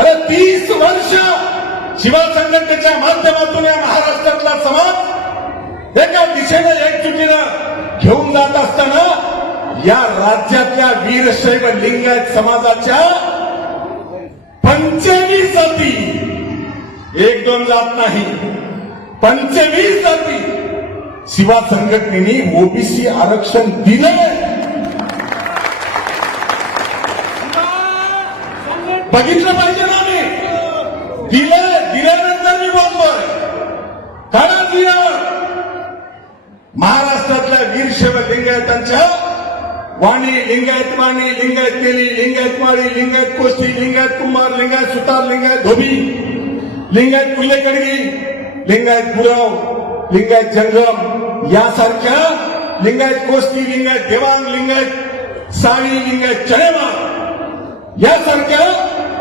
अरे तीस वर्ष शिवा संघटनेच्या माध्यमातून या महाराष्ट्रातला समाज एका दिशेने एकजुटीनं घेऊन जात असताना या राज्यातल्या वीरशैव लिंगायत समाजाच्या पंचवीस जाती एक दोन जात नाही. पंचवीस जाती शिवा संघटनेने ओबीसी आरक्षण दिलं बघितलं पाहिजे. दिलं दिल्यानंतर मी बोलतोय कारण दिलं महाराष्ट्रातल्या वीरशैव लिंगायतांच्या वाणी लिंगायत वाणी लिंगायत केली लिंगायत माळी लिंगायत कोष्टी लिंगायत कुंभार लिंगायत सुतार लिंगायत धोबी लिंगायत कुल्लेकडगी लिंगायत गुरव लिंगायत जंगम. यासारख्या लिंगायत कोष्टी लिंगायत देवांग लिंगायत साळी लिंगायत चणेमार यासारख्या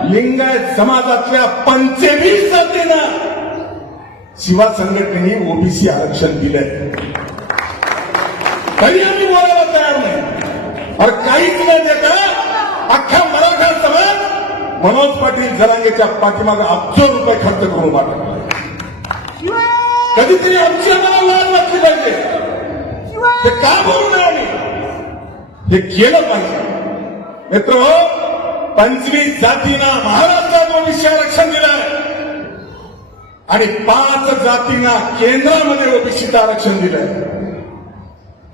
लिंगायत समाजातल्या पंचवीस जातीनं शिवा संघटनेने ओबीसी आरक्षण दिलंय. तरी आम्ही बोलायला तयार नाही. अरे काहीच न देता अख्खा मराठा समाज मनोज पाटील जरांगेच्या पाठीमागे अब्जो रुपये खर्च करून वाटत कधीतरी आमची आम्हाला लाज वाटली पाहिजे. हे का बोलू नये आम्ही? हे केलं पाहिजे. मित्र पंचवीस जातींना महाराष्ट्रात ओबीसी आरक्षण दिलंय. आणि पाच जातींना केंद्रामध्ये ओबीसीचं आरक्षण दिलंय.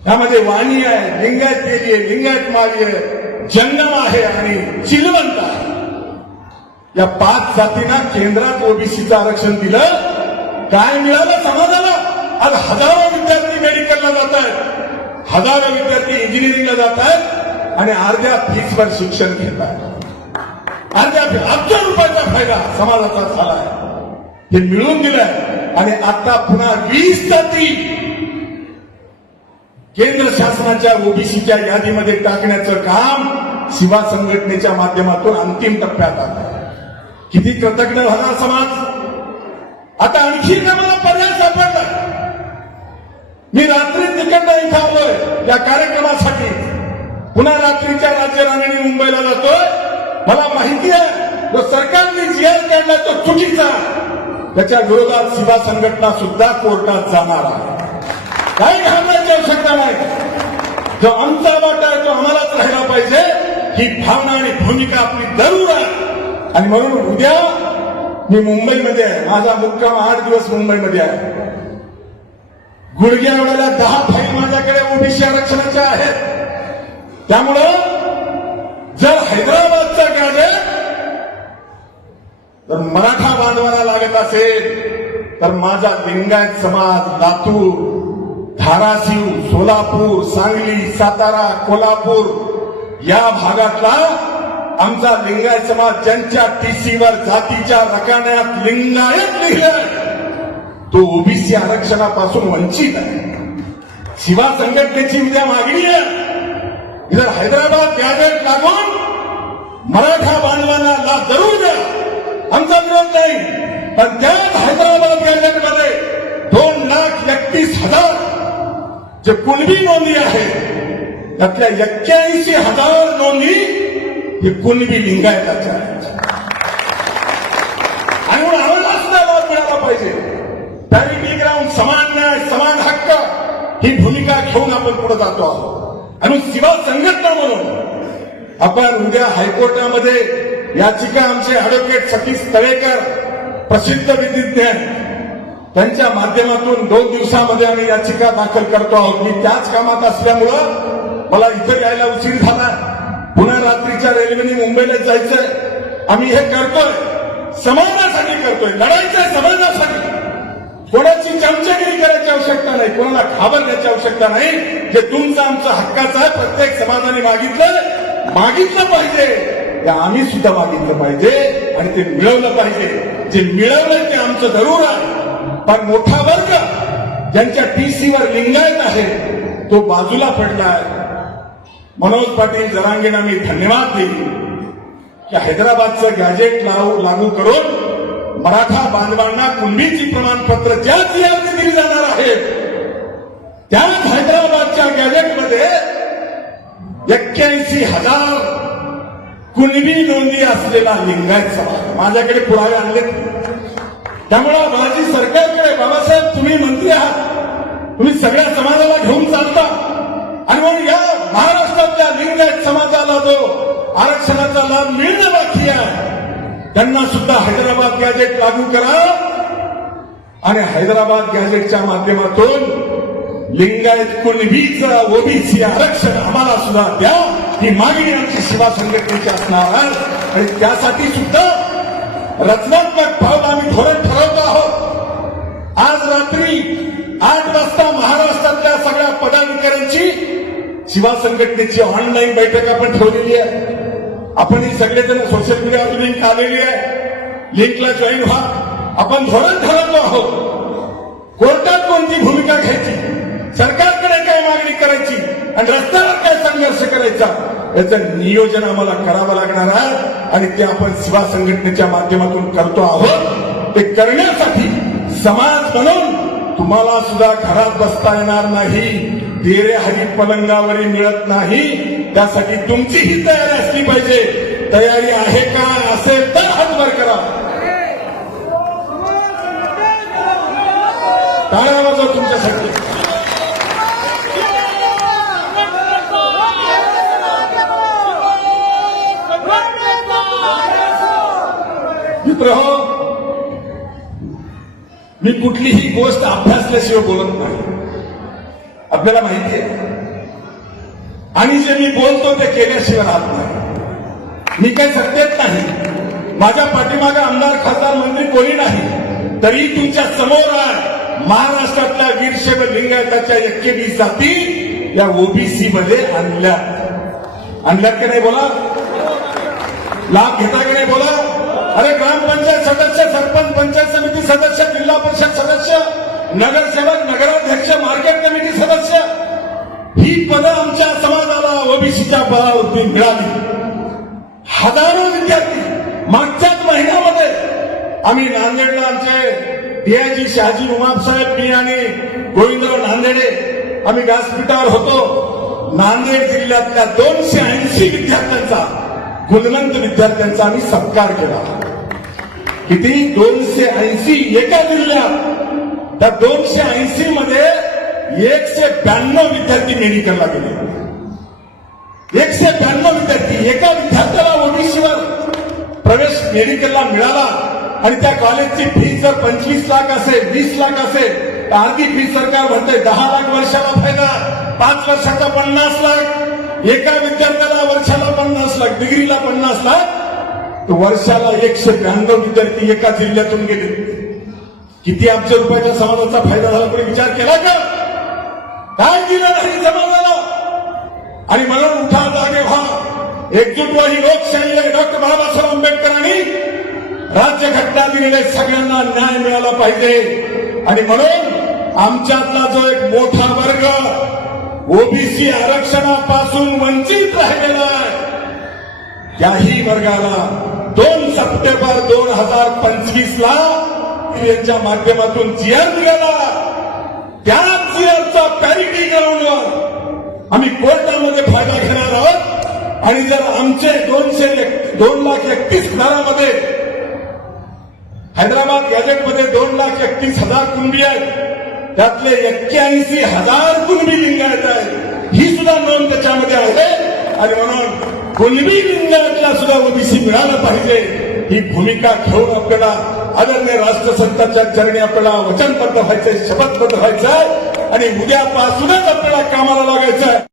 त्यामध्ये वाणी आहे लिंगायत देवी आहे लिंगायत माळी आहे जंगम आहे आणि चिलवंत आहे. या पाच जातींना केंद्रात ओबीसीचं आरक्षण दिलं काय मिळालं समाजाला? आज हजारो विद्यार्थी मेडिकलला जात आहेत हजारो विद्यार्थी इंजिनिअरिंगला जात आहेत आणि अर्ध्या फीसवर शिक्षण घेत आहेत अर्ध्या अब्ज रुपयाचा फायदा समाजाचा झाला हे मिळून दिलंय. आणि आता पुन्हा वीस जाती केंद्र शासनाच्या ओबीसीच्या यादीमध्ये टाकण्याचं काम शिवा संघटनेच्या माध्यमातून अंतिम टप्प्यात आलं किती कृतज्ञ झाला समाज? आता आणखी मला पर्याय सापडला. मी रात्री तिकडनं इथं आलोय. या कार्यक्रमासाठी. पुन्हा रात्रीच्या राज्यराणीने मुंबईला जातोय. मला माहिती आहे जो सरकारने जीएल काढला तो चुकीचा त्याच्या विरोधात शिवा संघटना सुद्धा कोर्टात जाणार आहे. काही घाबरायची आवश्यकता नाही. जो आमचा वाटा आहे तो आम्हालाच राहिला पाहिजे. ही भावना आणि भूमिका आपली जरूर आहे. आणि म्हणून उद्या मी मुंबईमध्ये आहे. माझा मुक्काम आठ दिवस मुंबईमध्ये आहे. गुडघ्या एवढ्याला दहा फाईल माझ्याकडे ओबीसी आरक्षणाच्या आहेत. त्यामुळं जर हैदराबादचा गॅजेट जर मराठा बांधवाला लागत असेल तर माझा लिंगायत समाज लातूर धाराशिव सोलापूर सांगली सातारा कोल्हापूर या भागातला आमचा लिंगायत समाज ज्यांच्या टीसीवर जातीच्या रकाण्यात लिंगायत लिहिलंय तो ओबीसी आरक्षणापासून वंचित आहे. शिवा संघटनेची उद्या मागणी आहे. इधर हैदराबाद गॅजेट लागून मराठा बांधवांना ला जरूर द्या. आमचा विरोध नाही. पण त्याच हैदराबाद गॅजेटमध्ये दोन लाख एकतीस हजार जे कुणबी नोंदी आहे त्यातल्या एक्क्याऐंशी हजार नोंदी हे कुणबी लिंगायताच्या आहेत. आणि म्हणून आम्हाला सुद्धा लाभ मिळाला पाहिजे. पॅरिटी ग्राउंड समान न्याय समान हक्क ही भूमिका घेऊन आपण पुढे जातो आहोत. आणि शिवा संघटना म्हणून. आपण उद्या हायकोर्टामध्ये याचिका आमचे ऍडव्होकेट सतीश तळेकर प्रसिद्ध विधिज्ञ त्यांच्या माध्यमातून दोन दिवसामध्ये आम्ही याचिका दाखल करतो आहोत. मी त्याच कामात असल्यामुळं मला इथं यायला उशीर झाला. पुन्हा रात्रीच्या रेल्वेने मुंबईला जायचंय. आम्ही हे करतोय. समाजासाठी करतोय. लढायचंय समाज कोणाची चमचगिरी करायची आवश्यकता नाही कोणाला घाबरण्याची आवश्यकता नाही. जे तुमचं आमचं हक्काचं प्रत्येक समाजाने मागितलं मागितलं पाहिजे. ते आम्ही सुद्धा मागितलं पाहिजे आणि ते मिळवलं पाहिजे. जे मिळवलं ते आमचं जरूर आहे. पण मोठा वर्ग ज्यांच्या टीसीवर लिंगायत आहे तो बाजूला पडलाय मनोज पाटील जरांगेंना मी धन्यवाद देईन. की हैदराबादचं गॅजेट लागू करून मराठा बांधवांना कुणबीची प्रमाणपत्र ज्या जिल्ह्यात दिली जाणार आहेत त्याच हैदराबादच्या गॅजेटमध्ये एक्क्याऐंशी हजार कुणबी नोंदी असलेला लिंगायत समाज माझ्याकडे पुरावे आणले त्यामुळं माझी सरकारकडे बाबासाहेब तुम्ही मंत्री आहात. तुम्ही सगळ्या समाजाला घेऊन चालता. आणि म्हणून या महाराष्ट्रातल्या लिंगायत समाजाला जो आरक्षणाचा लाभ मिळणं बाकी आहे त्यांना सुद्धा हैदराबाद गॅजेट लागू करा. आणि हैदराबाद गॅजेटच्या माध्यमातून लिंगायत कुणबीचं ओबीसी आरक्षण आम्हाला सुद्धा द्या. ही मागणी आमची सेवा संघटनेची असणार आणि त्यासाठी सुद्धा रचनात्मक पावलं आम्ही धोरण ठरवतो आहोत. आज रात्री आठ वाजता महाराष्ट्रातल्या सगळ्या पदाधिकाऱ्यांची शिवा संघटनेची ऑनलाईन बैठक आपण ठेवलेली आहे. आपण ही सगळेजण सोशल मीडियावर लिंक आलेली आहे. लिंकला जॉईन व्हा. आपण धोरण ठरवतो आहोत. कोर्टात कोणती भूमिका घ्यायची? सरकारकडे काय मागणी करायची? आणि रस्त्यावर काय संघर्ष करायचा? याचं नियोजन आम्हाला करावं लागणार आहे. आणि ते आपण शिवा संघटनेच्या माध्यमातून करतो आहोत. ते करण्यासाठी समाज म्हणून तुम्हाला सुद्धा घरात बसता येणार नाही. डेरे हरी पलंगावरी मिळत नाही. त्यासाठी तुमची ही तयारी असली पाहिजे. तयारी आहे का? असेल तर हात करा. टाळ्या वाजवा तुमच्यासाठी. मित्र हो मी कुठलीही गोष्ट अभ्यासल्याशिवाय बोलत नाही. आपल्याला माहिती आहे आणि जे मी बोलतो ते केल्याशिवाय राहत नाही. मी काही सत्तेत नाही. माझ्या पाठीमागे आमदार खासदार मंत्री कोणी नाही. तरी तुमच्यासमोर महाराष्ट्रातल्या वीरशैव लिंगायताच्या वीस जाती या ओबीसी मध्ये आणल्या आणल्यात की नाही बोला? लाभ घेता की नाही बोला? अरे ग्रामपंचायत सदस्य सरपंच पंचायत समिती सदस्य जिल्हा परिषद सदस्य नगरसेवक नगराध्यक्ष मार्केट कमिटी सदस्य ही पदं आमच्या ओबीसीच्या बळावरती मिळाली. हजारो विद्यार्थी मागच्याच महिन्यामध्ये आम्ही नांदेडला आमचे डीआयजी शहाजी उमाप साहेब मी आणि गोविंदराव नांदेडे आम्ही व्यासपीठावर होतो. नांदेड जिल्ह्यातल्या दोनशे ऐंशी विद्यार्थ्यांचा गुणवंत विद्यार्थ्यांचा आम्ही सत्कार केला. किती? दोनशे ऐंशी एका जिल्ह्यात. त्या दोनशे ऐंशी मध्ये एकशे ब्याण्णव विद्यार्थी मेडिकलला गेले. एकशे ब्याण्णव विद्यार्थी एका विद्यार्थ्याला ओबीसीवर प्रवेश मेडिकलला मिळाला आणि त्या कॉलेजची फी जर पंचवीस लाख असेल वीस लाख असेल तर अर्धी फी सरकार म्हणते दहा लाख वर्षाला फायदा पाच वर्षाचा पन्नास लाख एका विद्यार्थ्याला वर्षाला पन्नास लाख डिग्रीला पन्नास लाख तर वर्षाला एकशे ब्याण्णव विद्यार्थी एका जिल्ह्यातून गेले. किती अब्ज रुपयाच्या समाजाचा फायदा झाला कोणी विचार केला का? काय दिलं नाही समाजाला? आणि म्हणून उठा जागे व्हा. एकजूट ही लोकशाही आहे डॉक्टर बाबासाहेब आंबेडकरांनी. राज्यघटना दिलेले सगळ्यांना न्याय मिळाला पाहिजे. आणि म्हणून आमच्यातला जो एक मोठा वर्ग ओबीसी आरक्षणापासून वंचित राहिलेला आहे याही वर्गाला दोन सप्टेंबर दोन हजार पंचवीस ला यांच्या माध्यमातून जीआर गेला त्याच जीआरचा पॅरिटी ग्राउंडवर आम्ही कोर्टामध्ये फायदा घेणार आहोत. आणि जर आमचे दोनशे एक- दोन लाख एकतीस हजारामध्ये हैदराबाद गॅजेटमध्ये दोन लाख एकतीस हजार कुणबी आहेत. त्यातले एक्क्याऐंशी हजार कुणबी लिंगायत आहेत. ही सुद्धा नोंद त्याच्यामध्ये आहे. आणि म्हणून कुणबी लिंगायतला सुद्धा ओबीसी मिळालं पाहिजे. ही भूमिका घेऊन आपल्याला आदरणीय राष्ट्रसंतांच्या चरणी आपल्याला वचनबद्ध व्हायचंय शपथबद्ध व्हायचंय. आणि उद्यापासूनच आपल्याला कामाला लागायचं आहे.